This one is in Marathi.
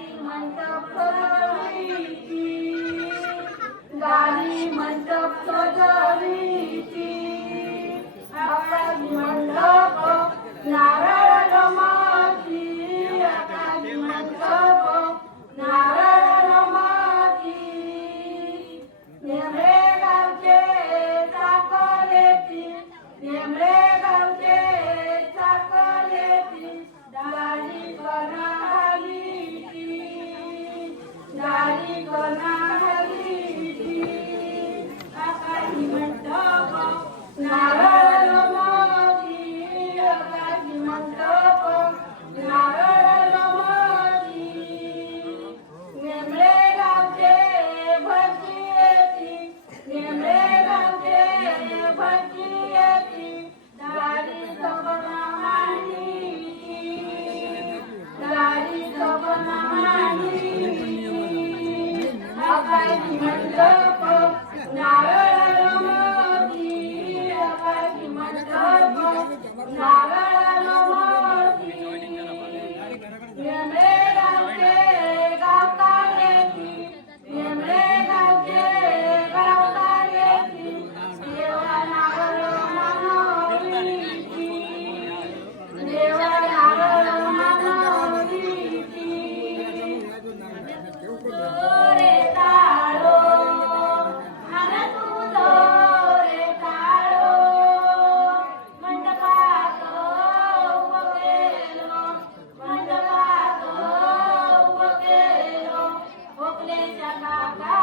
Shrimant Nicola Now Let's go.